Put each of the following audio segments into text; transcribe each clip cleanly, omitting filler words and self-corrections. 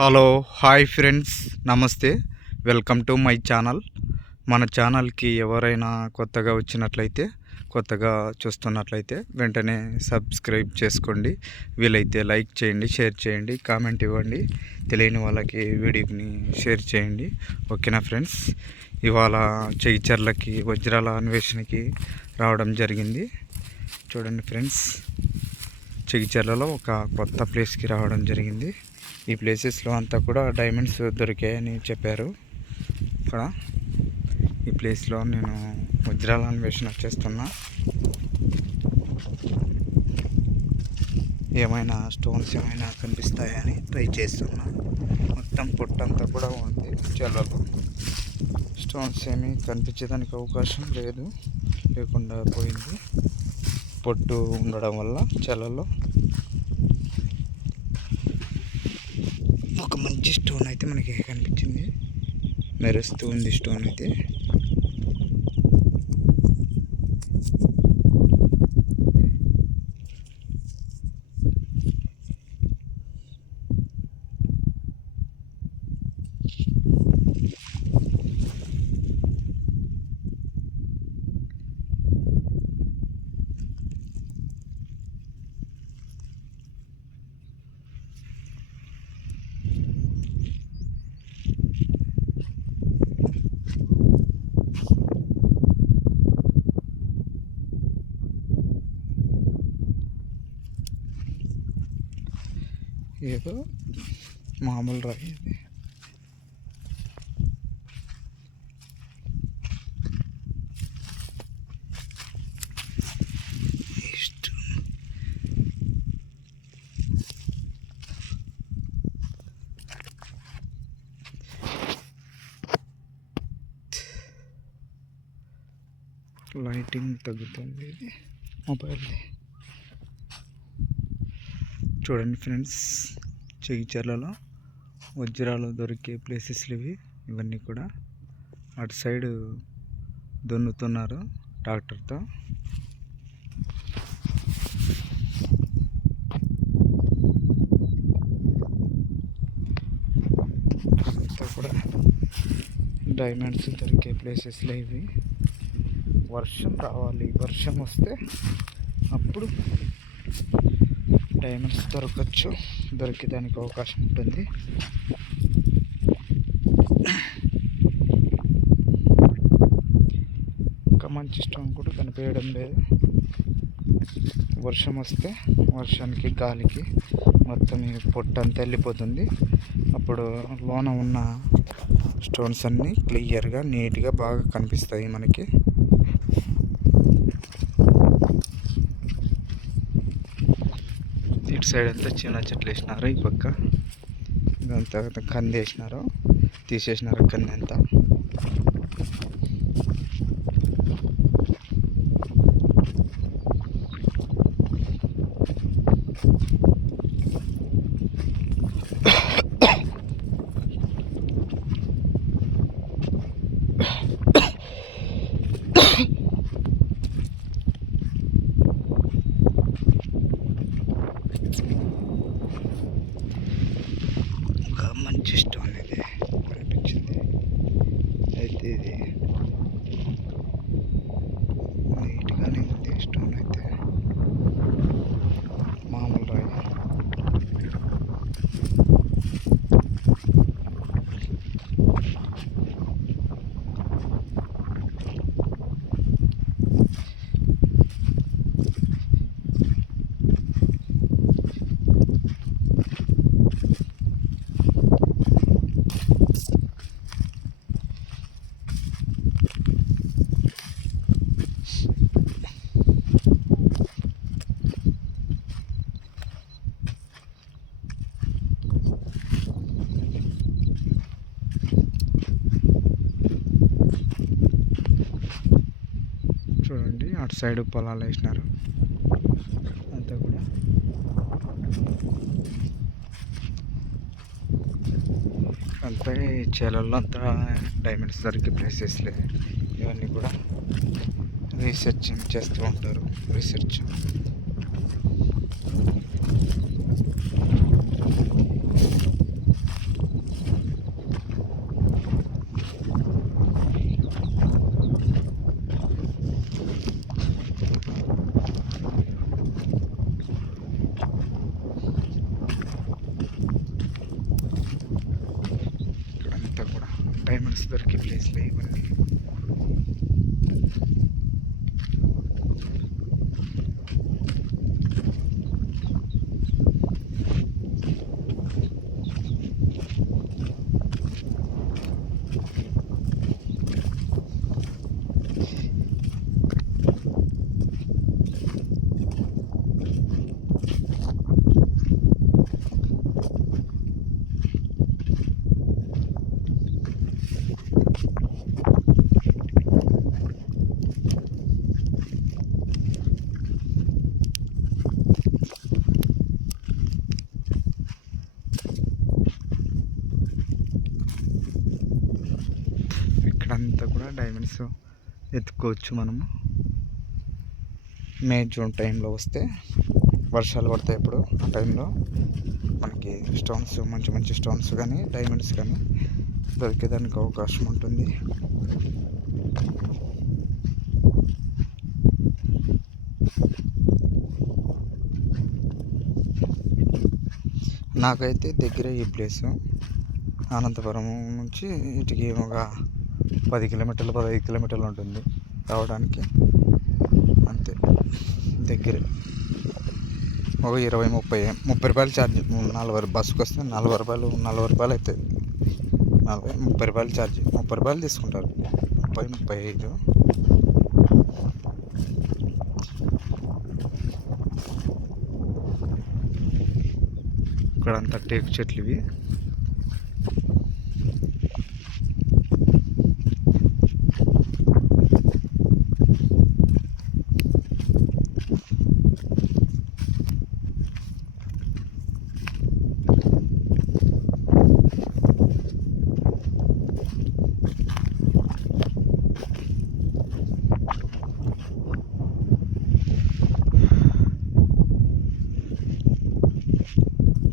Hello hi friends, నమస్తే. Welcome to my channel. మన ఛానల్కి ఎవరైనా కొత్తగా వచ్చినట్లయితే, కొత్తగా చూస్తున్నట్లయితే వెంటనే సబ్స్క్రైబ్ చేసుకోండి. వీలైతే లైక్ చేయండి, షేర్ చేయండి, కామెంట్ ఇవ్వండి. తెలియని వాళ్ళకి వీడియోని షేర్ చేయండి. ఓకేనా ఫ్రెండ్స్? ఇవాళ చెగిచర్లకి వజ్రాల అన్వేషణకి రావడం జరిగింది. చూడండి ఫ్రెండ్స్, చెగిచర్లలో ఒక కొత్త ప్లేస్కి రావడం జరిగింది. ఈ ప్లేసెస్లో అంతా కూడా డైమండ్స్ దొరికాయని చెప్పారు. ఇక్కడ ఈ ప్లేస్లో నేను వజ్రాల అన్వేషణ చేస్తున్నా. ఏమైనా స్టోన్స్ ఏమైనా కనిపిస్తాయని ట్రై చేస్తున్నా. మొత్తం పొట్టంతా కూడా ఉంది చెర్లలో. స్టోన్స్ ఏమీ కనిపించేదానికి అవకాశం లేదు, లేకుండా పోయింది పొట్టు ఉండడం వల్ల. చెర్లలో ఒక మంచి స్టోన్ అయితే మనకి కనిపించింది, మెరుస్తూ ఉంది స్టోన్ అయితే. ఏదో మామూలు రాయి ఇది. లైటింగ్ తగ్గుతుంది ఇది మొబైల్ది. చూడండి ఫ్రెండ్స్, చెగిచర్లలో వజ్రాలు దొరికే ప్లేసెస్లు ఇవన్నీ కూడా. అటు సైడ్ దున్నుతున్నారు ట్రాక్టర్తో. అంతా కూడా డైమండ్స్ దొరికే ప్లేసెస్లో ఇవి. వర్షం రావాలి, వర్షం వస్తే అప్పుడు డైమండ్స్ దొరికేదానికి అవకాశం ఉంటుంది. ఇంకా మంచి స్టోన్ కూడా కనిపించడం లేదు. వర్షం వస్తే వర్షానికి గాలికి మొత్తం ఈ పొట్టంతా వెళ్ళిపోతుంది. అప్పుడు లోన ఉన్న స్టోన్స్ అన్నీ క్లియర్గా నీట్గా బాగా కనిపిస్తాయి మనకి. ఇటు సైడ్ అంతా చిన్న చెట్లు వేసినారు, ఈ పక్క ఇదంతా కంది వేసినారు, తీసేసినారు కంది అంతా. మంచి స్టోన్ ఇది కనిపించింది అయితే. ఇది నీట్గానే ఉంది స్టోన్ అయితే, మామూలు రాయి. చూడండి, అటు సైడ్ పొలాలు వేసినారు అంతా కూడా. అంతా ఈ చేలల్లో అంతా డైమండ్స్ దొరికే ప్లేసెస్లే ఇవన్నీ కూడా. రీసెర్చ్ చేస్తూ ఉంటారు, రీసెర్చ్. దొరికే ప్లేస్లో ఇవన్నీ. ఇక్కడంతా కూడా డైమండ్స్ ఎత్తుకోవచ్చు మనము. మే జూన్ టైంలో వస్తే వర్షాలు పడతాయి. ఇప్పుడు ఆ టైంలో మనకి స్టోన్స్, మంచి మంచి స్టోన్స్ కానీ డైమండ్స్ కానీ దొరికేదానికి అవకాశం ఉంటుంది. నాకైతే దగ్గరే ఈ ప్లేసు. అనంతపురం నుంచి ఇటుకి ఒక 10 కిలోమీటర్లు 15 కిలోమీటర్లు ఉంటుంది రావడానికి. అంతే దగ్గరే. ఒక 20-30 రూపాయలు ఛార్జ్. 40 బస్సుకి వస్తే 40 రూపాయలు అవుతుంది. 30 రూపాయలు ఛార్జ్. 30 రూపాయలు తీసుకుంటారు. 35. ఇక్కడంతా టేకు చెట్లు ఇవి.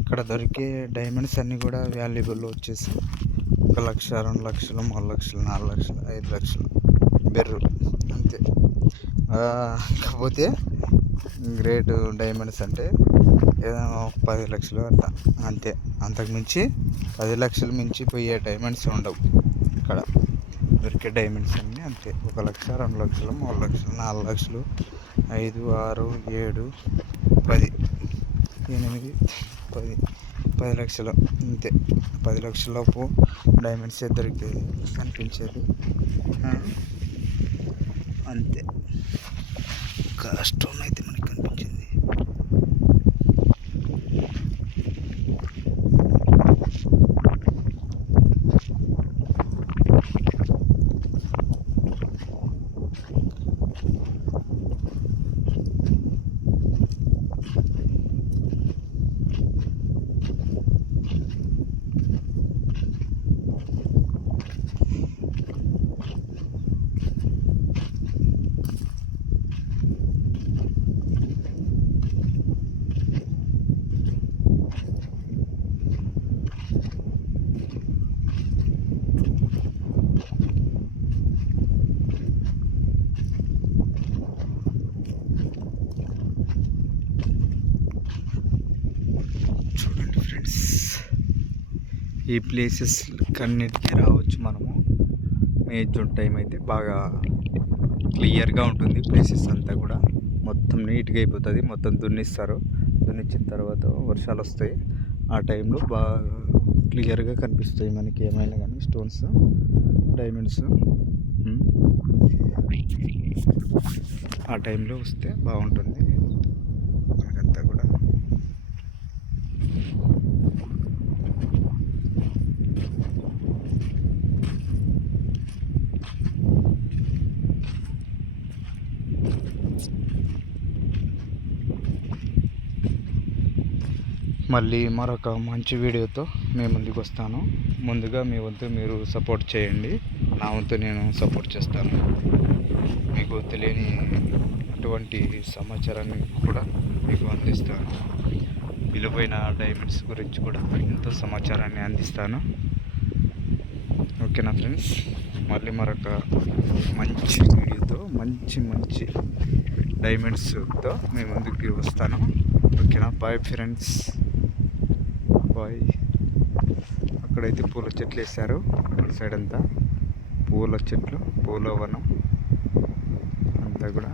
ఇక్కడ దొరికే డైమండ్స్ అన్నీ కూడా వాల్యుబుల్ వచ్చేసి 1 లక్ష, 2 లక్షలు, 3 లక్షలు, 4 లక్షలు, 5 లక్షలు బెర్రు అంతే. కాకపోతే గ్రేట్ డైమండ్స్ అంటే ఏదో 10 లక్షలు అట్లా అంతే. అంతకుమించి 10 లక్షలు మించి పోయే డైమండ్స్ ఉండవు ఇక్కడ. దొరికే డైమండ్స్ అన్నీ అంతే. 1 లక్ష, 2 లక్షలు, 3 లక్షలు, 4 లక్షలు, 5, 6, 7, 10, 8, 10 లక్షలు అంతే. 10 లక్షలలోపు డైమండ్స్ దొరికేది కనిపించేది అంతే. స్టోన్ అయితే మనకి కనిపించింది. ఈ ప్లేసెస్ కన్నిటికీ రావచ్చు మనము. మే జూన్ టైం అయితే బాగా క్లియర్గా ఉంటుంది. ప్లేసెస్ అంతా కూడా మొత్తం నీట్గా అయిపోతుంది. మొత్తం దున్నిస్తారు. దున్నిచ్చిన తర్వాత వర్షాలు వస్తాయి. ఆ టైంలో బాగా క్లియర్గా కనిపిస్తాయి మనకి ఏమైనా కానీ స్టోన్స్, డైమండ్స్. ఆ టైంలో వస్తే బాగుంటుంది మనకంతా కూడా. మళ్ళీ మరొక మంచి వీడియోతో మీ ముందుకు వస్తాను. ముందుగా మీ వంతు మీరు సపోర్ట్ చేయండి. నా వంతు నేను సపోర్ట్ చేస్తాను. మీకు తెలియని అటువంటి సమాచారాన్ని కూడా మీకు అందిస్తాను. విలువైన డైమండ్స్ గురించి కూడా ఎంతో సమాచారాన్ని అందిస్తాను. ఓకేనా ఫ్రెండ్స్, మళ్ళీ మరొక మంచి వీడియోతో మంచి డైమండ్స్తో మీ ముందుకు వస్తాను. ఓకేనా, బాయ్ ఫ్రెండ్స్, బాయ్. అక్కడైతే పూల చెట్లు వేశారు అక్కడ సైడ్ అంతా. పూల చెట్లు, పూల వనం అంతా కూడా